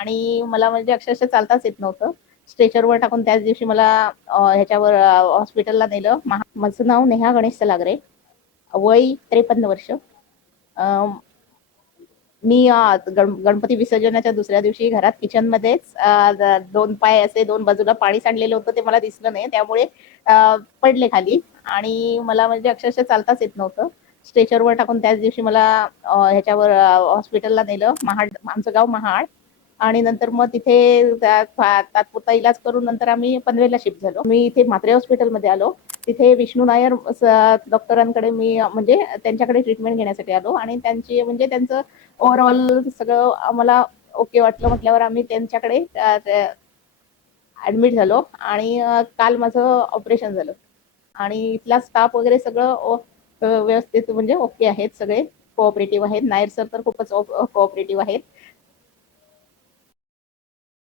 आणि मला म्हणजे अक्षरशः चालताच येत नव्हतं. स्ट्रेचरवर टाकून त्याच दिवशी मला ह्याच्यावर हॉस्पिटलला नेलं. माझं नाव नेहा गणेश सलागरे, वय 53 वर्ष. मी गणपती विसर्जनाच्या दुसऱ्या दिवशी घरात किचनमध्येच 2 पाय असे 2 बाजूला पाणी सांडलेलं होतं, ते मला दिसलं नाही. त्यामुळे पडले खाली आणि मला म्हणजे अक्षरशः चालताच येत नव्हतं. स्ट्रेचरवर टाकून त्याच दिवशी मला ह्याच्यावर हॉस्पिटलला नेलं. आमचं गाव महाड. आणि नंतर मग तिथे तात्पुरता इलाज करून नंतर आम्ही पनवेलला शिफ्ट झालो. मी इथे म्हात्रे हॉस्पिटलमध्ये आलो. तिथे विष्णू नायर डॉक्टरांकडे मी म्हणजे त्यांच्याकडे ट्रीटमेंट घेण्यासाठी आलो आणि त्यांची म्हणजे त्यांचं ओव्हरऑल सगळं आम्हाला ओके वाटलं म्हटल्यावर आम्ही त्यांच्याकडे ऍडमिट झालो आणि काल माझं ऑपरेशन झालं आणि इथला स्टाफ वगैरे सगळं व्यवस्थित म्हणजे ओके आहेत, सगळे कोऑपरेटिव्ह आहेत. नायर सर तर खूपच कोऑपरेटिव्ह आहेत.